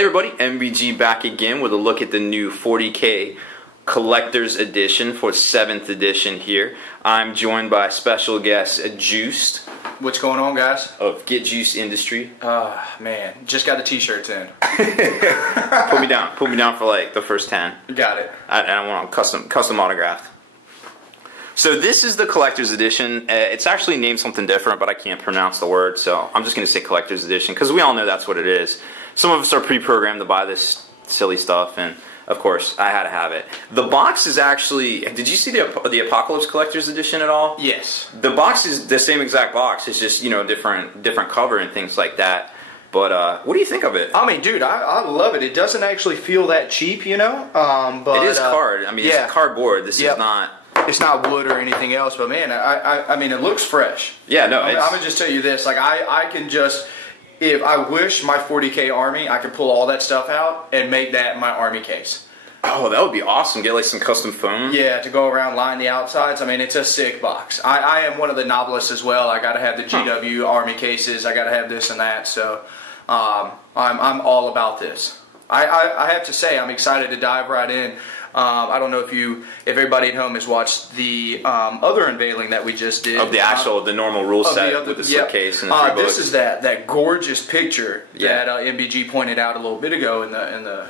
Hey everybody, MBG back again with a look at the new 40k Collector's Edition for 7th edition here. I'm joined by special guest Juiced. What's going on, guys? Of Get Juiced Industry. Man, just got the t-shirts in. Put me down for like the first 10. Got it. I want them custom autographed. So this is the Collector's Edition. It's actually named something different, but I can't pronounce the word, so I'm just going to say Collector's Edition, because we all know that's what it is. Some of us are pre-programmed to buy this silly stuff, and of course, I had to have it. The box is actually... Did you see the Apocalypse Collector's Edition at all? Yes. The box is the same exact box. It's just, you know, different cover and things like that. But what do you think of it? I mean, dude, I love it. It doesn't actually feel that cheap, you know? But it is card. I mean, yeah. It's cardboard. This is not... It's not wood or anything else, but man, I mean, it looks fresh. Yeah, no, I'm going to just tell you this. Like, I can just... If I wish my 40k army, I could pull all that stuff out and make that my army case. Oh, that would be awesome. Get like some custom foam. Yeah, to go around line the outsides. I mean, it's a sick box. I am one of the novelists as well. I got to have the GW army cases. I got to have this and that. So I'm all about this. I have to say, I'm excited to dive right in. I don't know if everybody at home has watched the other unveiling that we just did of the normal rule set with the slipcase and the three books. This is that gorgeous picture that MBG pointed out a little bit ago in the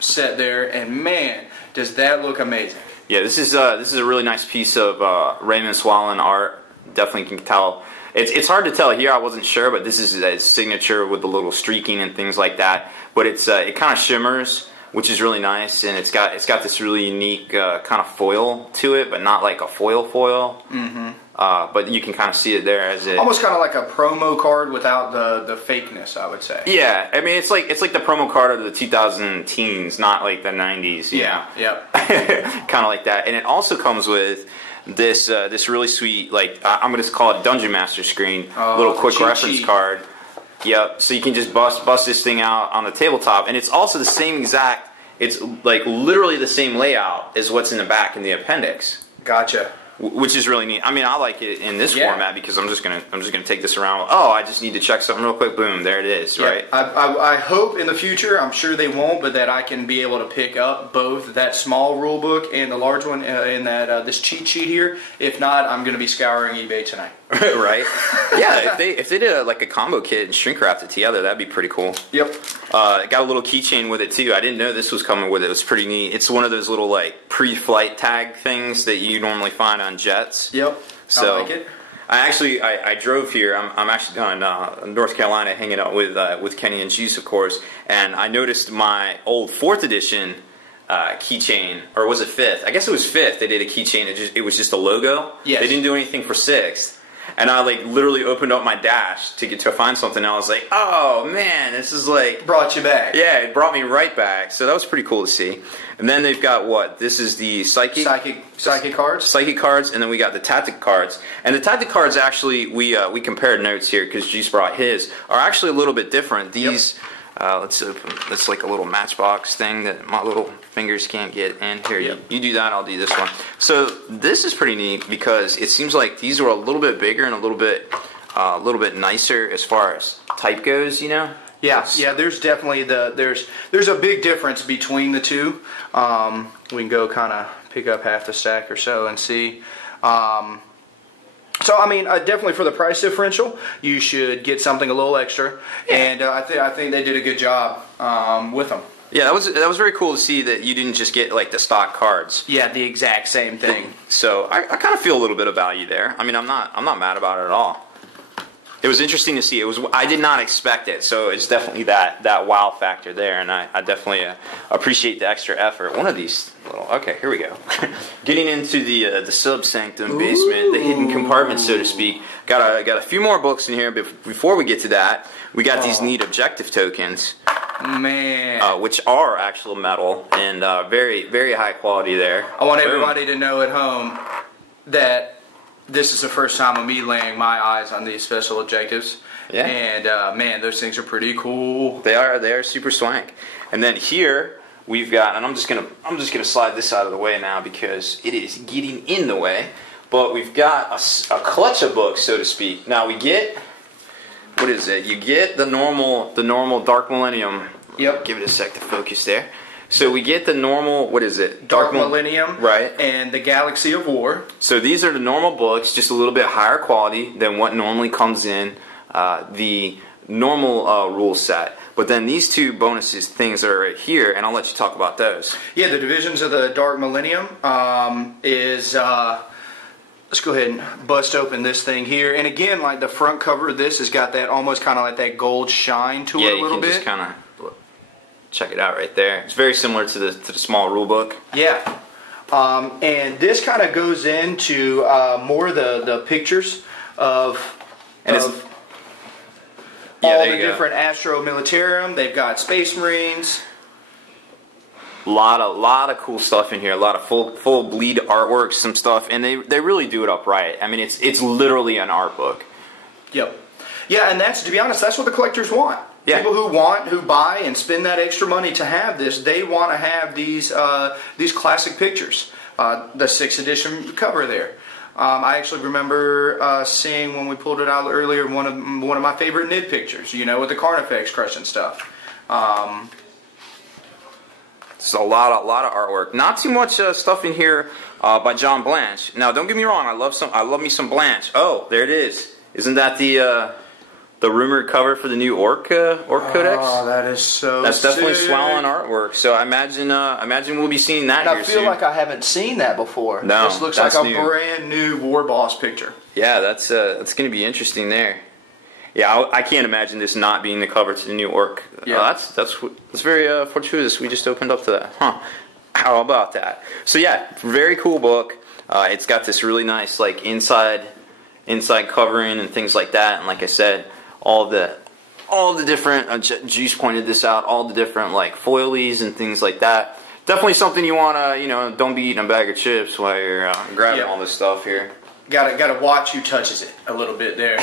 set there, and man, does that look amazing! Yeah, this is a really nice piece of Raymond Swallen art. Definitely can tell. It's hard to tell here. I wasn't sure, but this is his signature with the little streaking and things like that. But it kind of shimmers, which is really nice, and it's got this really unique kind of foil to it, but not like a foil. Mm-hmm. But you can kind of see it there as it almost kind of like a promo card without the fakeness, I would say. Yeah, I mean it's like the promo card of the 2000 teens, not like the 90s. Yeah, kind of like that, and it also comes with this really sweet, like I'm gonna just call it Dungeon Master screen, little quick reference card. Yep, so you can just bust this thing out on the tabletop, and it's also the same exact, it's like literally the same layout as what's in the back in the appendix. Gotcha. Which is really neat. I mean, I like it in this format because I'm just gonna take this around. Oh, I just need to check something real quick. Boom, there it is. Yeah. Right. I hope in the future, I'm sure they won't, but that I can be able to pick up both that small rule book and the large one in that this cheat sheet here. If not, I'm gonna be scouring eBay tonight. Right? Yeah. If they did like a combo kit and shrink wrapped it together, that'd be pretty cool. Yep. It got a little keychain with it too. I didn't know this was coming with it. It was pretty neat. It's one of those little like pre-flight tag things that you normally find on jets. Yep. So, I like it. I drove here. I'm actually down in North Carolina hanging out with Kenny and Juice, of course, and I noticed my old 4th edition keychain, or was it 5th? I guess it was 5th. They did a keychain. It was just a logo. Yes. They didn't do anything for 6th. And I like literally opened up my dash to find something, and I was like, oh man, this is like... Brought you back. Yeah, it brought me right back. So that was pretty cool to see. And then they've got what? This is the Psychic cards? Psychic cards, and then we got the Tactic cards. And the Tactic cards actually, we compared notes here because Juice brought his, are actually a little bit different. These... let's open. That's like a little matchbox thing that my little fingers can't get in. Here, you do that. I'll do this one. So this is pretty neat because it seems like these are a little bit bigger and a little bit nicer as far as type goes. You know. Yeah. There's definitely there's a big difference between the two. We can go kind of pick up half the stack or so and see. So I mean, definitely for the price differential, you should get something a little extra, and I think they did a good job with them. Yeah, that was very cool to see that you didn't just get like the stock cards. Yeah, the exact same thing. So I kind of feel a little bit of value there. I mean, I'm not mad about it at all. It was interesting to see. I did not expect it, so it's definitely that wow factor there, and I definitely appreciate the extra effort. One of these little... Okay, here we go. Getting into the sub-sanctum basement, the hidden compartment, so to speak. Got a few more books in here, but before we get to that, we got these neat objective tokens. Man. Which are actual metal, and very, very high quality there. I want everybody to know at home that... This is the first time of me laying my eyes on these special objectives. Yeah. And man, those things are pretty cool. They are super swank. And then here we've got, and I'm just gonna slide this out of the way now because it is getting in the way. But we've got a clutch of books, so to speak. Now we get, what is it? You get the normal Dark Millennium Yep. Give it a sec to focus there. So we get the normal, what is it? Dark Millennium. Right. And the Galaxy of War. So these are the normal books, just a little bit higher quality than what normally comes in the normal rule set. But then these two bonuses things are right here, and I'll let you talk about those. Yeah, the Divisions of the Dark Millennium is... let's go ahead and bust open this thing here. And again, like the front cover of this has got that almost kind of like that gold shine to it a little bit. Yeah, you can just kind of check it out right there. It's very similar to the small rule book. Yeah. And this kind of goes into more the pictures of all the different Astro Munitorium. They've got Space Marines. Lot of cool stuff in here. A lot of full bleed artwork, some stuff, and they really do it up right. I mean, it's literally an art book. Yep. Yeah, and that's, to be honest, that's what the collectors want. Yeah. People who buy and spend that extra money to have this, they want to have these classic pictures. The 6th edition cover there. I actually remember seeing when we pulled it out earlier one of my favorite Nid pictures. You know, with the Carnifex crushing stuff. It's a lot of artwork. Not too much stuff in here by John Blanche. Now, don't get me wrong. I love me some Blanche. Oh, there it is. Isn't that the rumored cover for the new Orc Codex? Oh, that is so. That's definitely sick. swelling artworgoing artwork. So I imagine we'll be seeing that. And here I feel soon. like I haven't seen that before. No, this looks like a brand new War Boss picture. Yeah, that's going to be interesting there. Yeah, I can't imagine this not being the cover to the new Orc. Yeah, that's very fortuitous. We just opened up to that. Huh? How about that? So yeah, very cool book. It's got this really nice like inside covering and things like that. And like I said, all the different. Juice pointed this out. All the different like foilies and things like that. Definitely something you want to don't be eating a bag of chips while you're grabbing all this stuff here. Gotta watch who touches it a little bit there.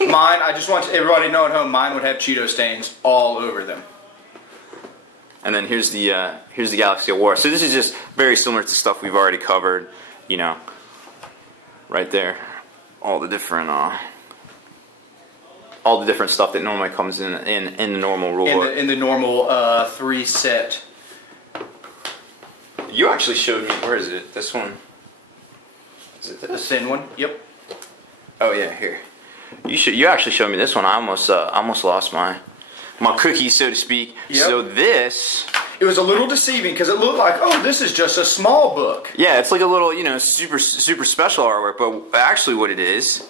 Mine, I just want everybody to know at home, mine would have Cheeto stains all over them. And then here's the Galaxy of War. So this is just very similar to stuff we've already covered, right there. All the different stuff that normally comes in the normal rule book. In the normal 3 set. You actually showed me, where is it? This one? Is it this? The thin one? Yep. Oh yeah, here. You actually showed me this one. I almost lost my cookie, so to speak. Yep. So this, it was a little deceiving because it looked like, oh, this is just a small book. Yeah, it's like a little, super special artwork. But actually, what it is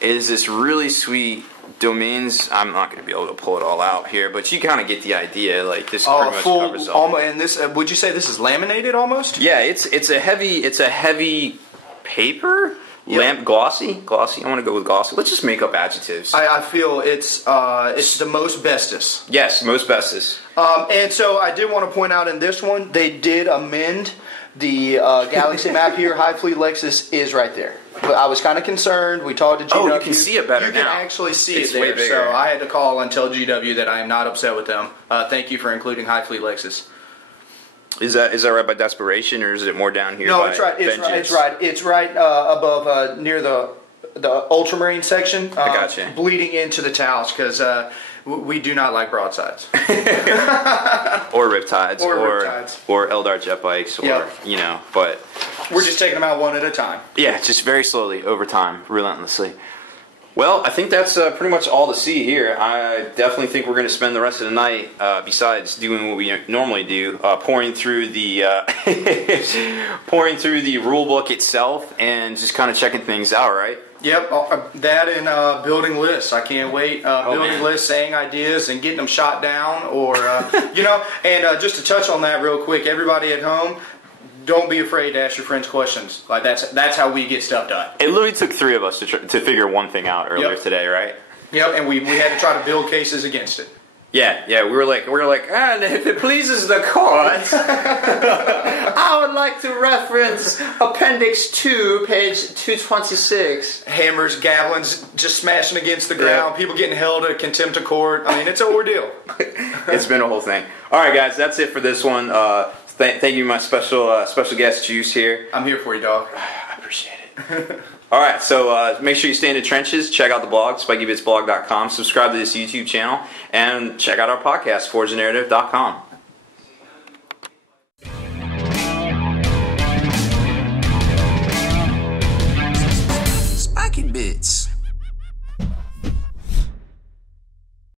this really sweet domains. I'm not going to be able to pull it all out here, but you kind of get the idea. Like this pretty much covers all. And this, would you say this is laminated almost? Yeah, it's a heavy paper. Yep. Glossy. I want to go with glossy. Let's just make up adjectives. I feel it's the most bestest. Yes, most bestest. And so I did want to point out in this one, they did amend the galaxy map here. High Fleet Lexus is right there. But I was kind of concerned. We talked to GW. Oh, you can see it better now. You can actually see it's it there. Way bigger. So I had to call and tell GW that I am not upset with them. Thank you for including High Fleet Lexus. Is that right by Desperation, or is it more down here? No, it's right. It's right above near the Ultramarine section. I gotcha. Bleeding into the towels because we do not like broadsides or riptides or Eldar jet bikes or but we're just taking them out one at a time. Yeah, just very slowly over time, relentlessly. Well, I think that's pretty much all to see here. I definitely think we're going to spend the rest of the night, besides doing what we normally do, pouring through the rule book itself and just kind of checking things out, right? Yep, that and building lists. I can't wait. Building lists, saying ideas, and getting them shot down, or And just to touch on that real quick, everybody at home. Don't be afraid to ask your friends questions. Like that's how we get stuff done. It literally took 3 of us to figure one thing out earlier today, right? Yep, and we had to try to build cases against it. Yeah, we were like, and if it pleases the court, I would like to reference Appendix 2, page 226. Hammers, gavelins, just smashing against the ground. People getting held to contempt of court. I mean, it's an ordeal. It's been a whole thing. All right, guys, that's it for this one. Thank you, my special guest, Juice here. I'm here for you, dog. I appreciate it. All right, so make sure you stay in the trenches. Check out the blog, spikybitsblog.com. Subscribe to this YouTube channel, and check out our podcast, forgethenarrative.com.